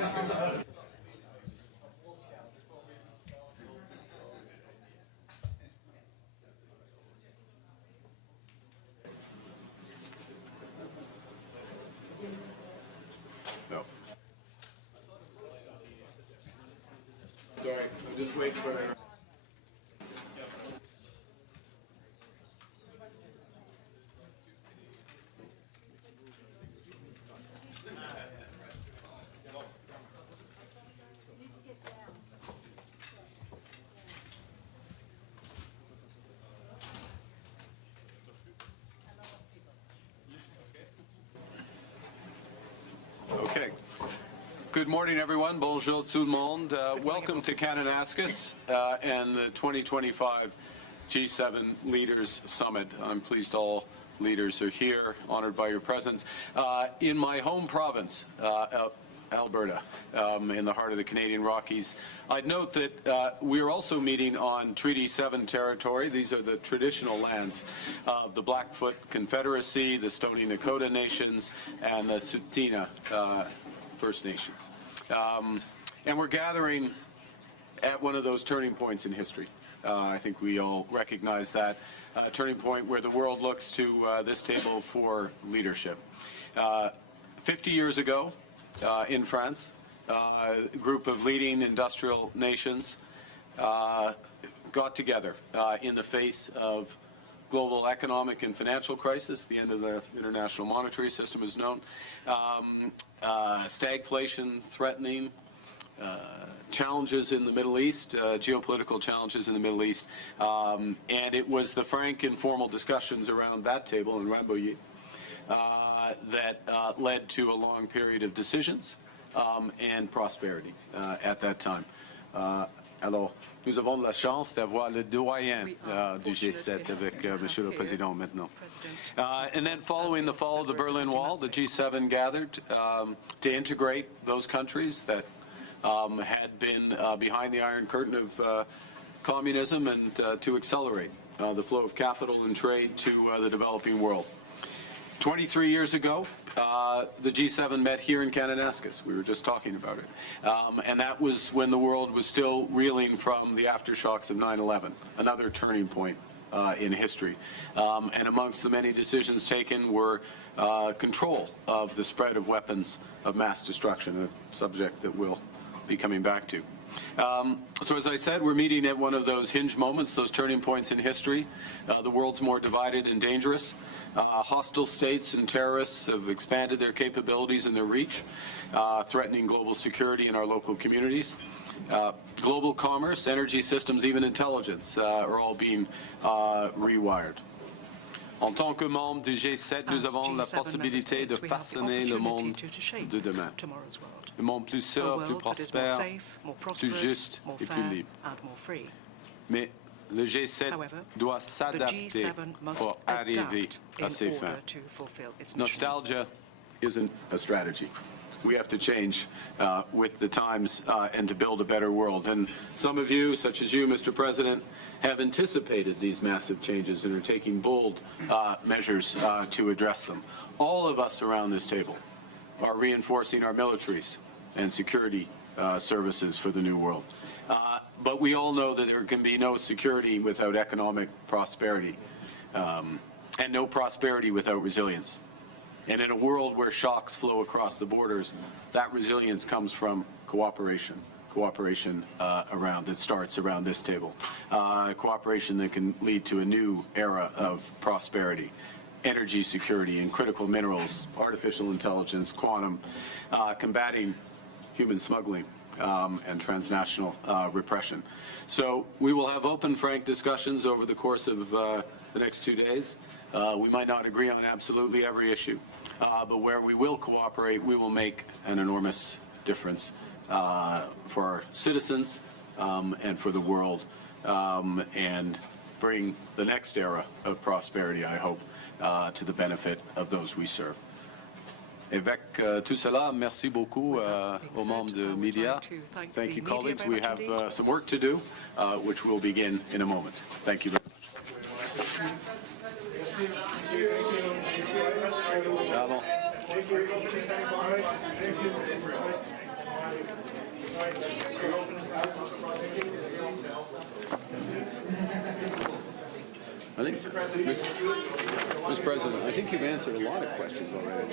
No. Sorry, I'm just waiting for it. Okay. Good morning, everyone. Bonjour tout le monde. Welcome to Kananaskis and the 2025 G7 Leaders Summit. I'm pleased all leaders are here, honored by your presence. In my home province, Alberta, in the heart of the Canadian Rockies, I'd note that we are also meeting on Treaty 7 territory. These are the traditional lands of the Blackfoot Confederacy, the Stoney Nakoda Nations, and the Tsuut'ina First Nations. And we're gathering at one of those turning points in history. I think we all recognize that turning point where the world looks to this table for leadership. 50 years ago, in France, a group of leading industrial nations got together in the face of global economic and financial crisis. The end of the international monetary system is known. Stagflation threatening, challenges in the Middle East, geopolitical challenges in the Middle East. And it was the frank, informal discussions around that table in Rambouillet that led to a long period of decisions and prosperity at that time. Alors, nous avons de la chance d'avoir le doyen du G7 avec Monsieur le Président maintenant. And then following the fall of the Berlin Wall, the G7 gathered to integrate those countries that had been behind the Iron Curtain of communism and to accelerate the flow of capital and trade to the developing world. 23 years ago, the G7 met here in Kananaskis. We were just talking about it. And that was when the world was still reeling from the aftershocks of 9/11, another turning point in history. And amongst the many decisions taken were control of the spread of weapons of mass destruction, a subject that we'll be coming back to. So as I said, we're meeting at one of those hinge moments, those turning points in history. The world's more divided and dangerous. Hostile states and terrorists have expanded their capabilities and their reach, threatening global security in our local communities. Global commerce, energy systems, even intelligence are all being rewired. En tant que membre du G7, nous avons la possibilité de façonner le monde de demain. Le monde plus sûr, plus prospère, plus juste et plus libre. Mais le G7 doit s'adapter pour arriver à ses fins. Nostalgia isn't a strategy. We have to change with the times and to build a better world. And some of you, such as you, Mr. President, have anticipated these massive changes and are taking bold measures to address them. All of us around this table are reinforcing our militaries and security services for the new world. But we all know that there can be no security without economic prosperity, and no prosperity without resilience. And in a world where shocks flow across the borders, that resilience comes from cooperation. Cooperation that starts around this table. Cooperation that can lead to a new era of prosperity. Energy security and critical minerals, artificial intelligence, quantum, combating human smuggling and transnational repression. So we will have open, frank discussions over the course of the next 2 days. We might not agree on absolutely every issue, but where we will cooperate, we will make an enormous difference for our citizens and for the world, and bring the next era of prosperity, I hope, to the benefit of those we serve. Avec tout cela, merci beaucoup aux membres de media. Thank you, colleagues. We have some work to do, which will begin in a moment. Thank you very much. Bravo. I think, Mr. President, I think you've answered a lot of questions already.